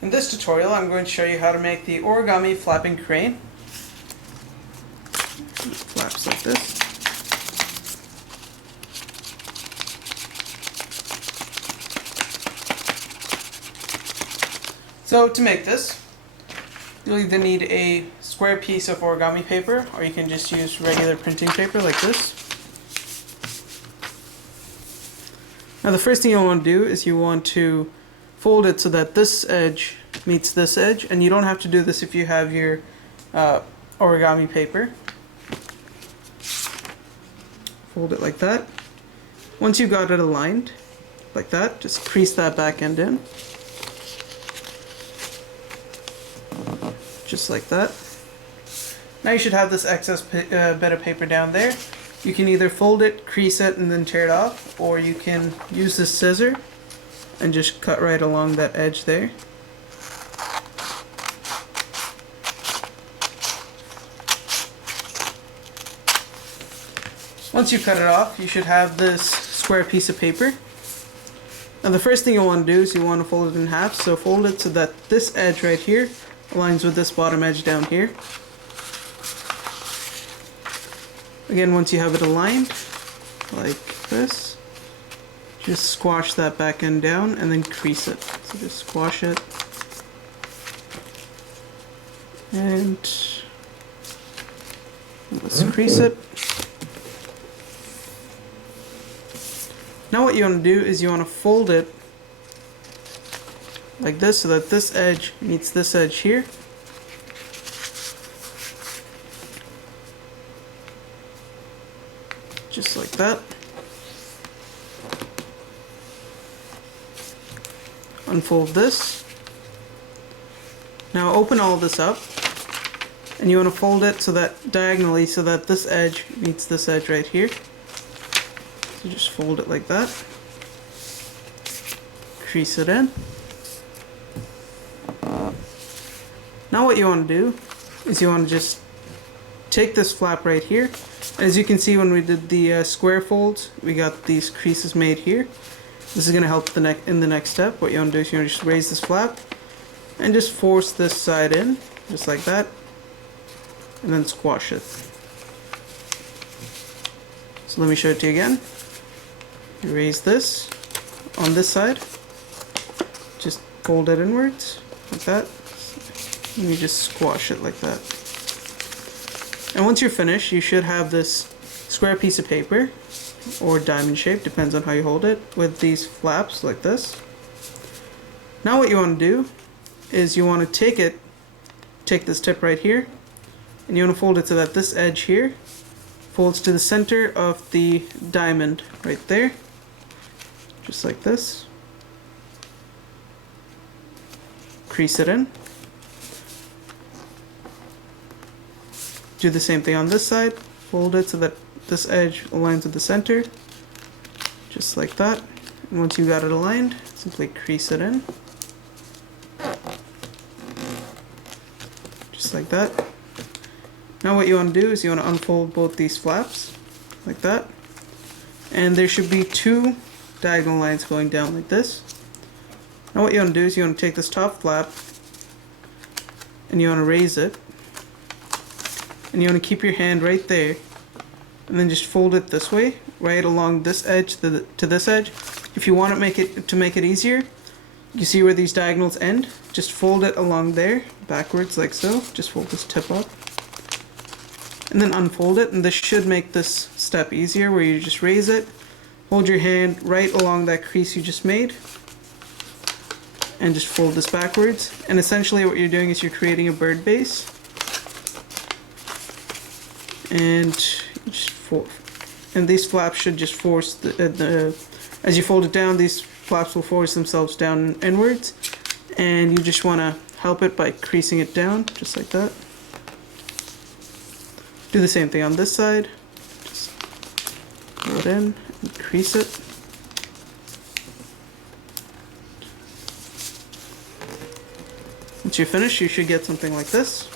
In this tutorial, I'm going to show you how to make the origami flapping crane. It flaps like this. So to make this, you'll either need a square piece of origami paper, or you can just use regular printing paper like this. Now the first thing you'll want to do is you want to fold it so that this edge meets this edge, and you don't have to do this if you have your origami paper. Fold it like that. Once you've got it aligned like that, just crease that back end in. Just like that. Now you should have this excess bit of paper down there. You can either fold it, crease it, and then tear it off, or you can use this scissor and just cut right along that edge there. Once you cut it off, you should have this square piece of paper. Now the first thing you want to do is you want to fold it in half, so fold it so that this edge right here aligns with this bottom edge down here. Again, once you have it aligned, like this, just squash that back end down and then crease it. So just squash it. And let's crease it. Now what you want to do is you want to fold it like this so that this edge meets this edge here. Just like that. Unfold this. Now open all this up, and you want to fold it so that diagonally so that this edge meets this edge right here. So just fold it like that. Crease it in. Now what you want to do is you want to just take this flap right here. As you can see, when we did the square folds, we got these creases made here. This is going to help in the next step. What you want to do is you want to just raise this flap and just force this side in, just like that, and then squash it. So let me show it to you again. You raise this on this side, just fold it inwards like that, and you just squash it like that. And once you're finished, you should have this square piece of paper, or diamond shape, depends on how you hold it, with these flaps like this. Now what you want to do is you want to take this tip right here, and you want to fold it so that this edge here folds to the center of the diamond right there, just like this. Crease it in. Do the same thing on this side. Fold it so that this edge aligns with the center, just like that. And once you got it aligned, simply crease it in, just like that. Now what you want to do is you want to unfold both these flaps like that, and there should be two diagonal lines going down like this. Now what you want to do is you want to take this top flap and you want to raise it, and you want to keep your hand right there, and then just fold it this way, right along this edge to this edge. If you want to make it easier, you see where these diagonals end? Just fold it along there, backwards like so. Just fold this tip up, and then unfold it, and this should make this step easier, where you just raise it, hold your hand right along that crease you just made, and just fold this backwards. And essentially what you're doing is you're creating a bird base. And these flaps should just force as you fold it down, these flaps will force themselves down inwards, and you just want to help it by creasing it down, just like that. Do the same thing on this side. Just pull it in and crease it. Once you're finished, you should get something like this.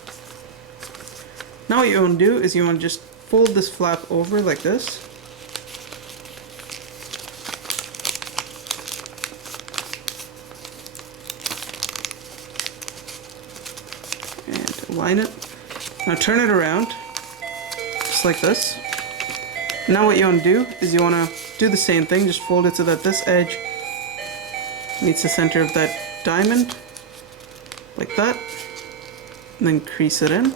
Now what you want to do is you want to just fold this flap over like this, align it. Now turn it around, just like this. Now what you want to do is you want to do the same thing, just fold it so that this edge meets the center of that diamond, like that, and then crease it in.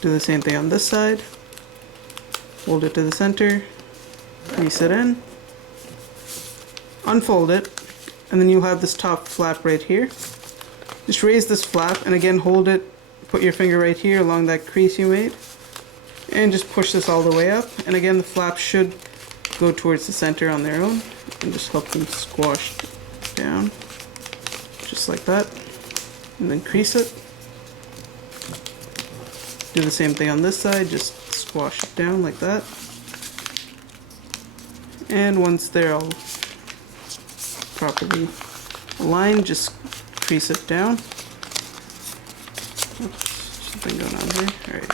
Do the same thing on this side, fold it to the center, crease it in, unfold it, and then you'll have this top flap right here. Just raise this flap and again hold it, put your finger right here along that crease you made, and just push this all the way up. And again, the flaps should go towards the center on their own, and just help them squash down, just like that, and then crease it. Do the same thing on this side, just squash it down like that. And once they're all properly aligned, just crease it down. Oops, something going on here. Alright,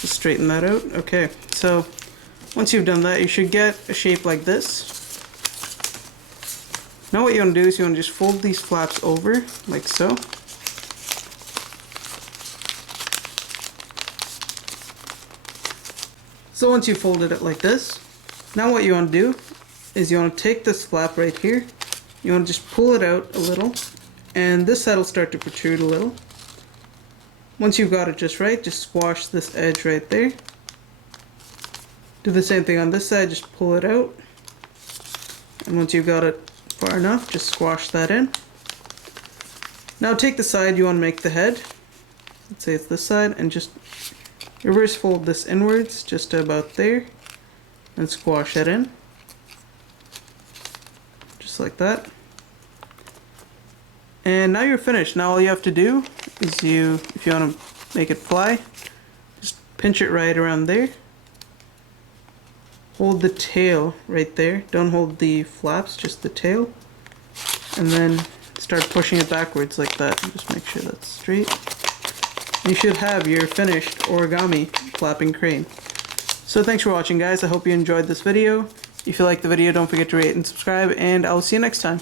just straighten that out. Okay, so once you've done that, you should get a shape like this. Now what you want to do is you want to just fold these flaps over, like so. So once you've folded it like this, now what you want to do is you want to take this flap right here, you want to just pull it out a little, and this side will start to protrude a little. Once you've got it just right, just squash this edge right there. Do the same thing on this side, just pull it out. And once you've got it far enough, just squash that in. Now take the side you want to make the head, let's say it's this side, and just reverse fold this inwards just to about there, and squash it in. Just like that. And now you're finished. Now all you have to do is if you want to make it fly, just pinch it right around there. Hold the tail right there. Don't hold the flaps, just the tail. And then start pushing it backwards like that. And just make sure that's straight. You should have your finished origami flapping crane. So thanks for watching, guys. I hope you enjoyed this video. If you liked the video, don't forget to rate and subscribe, and I'll see you next time.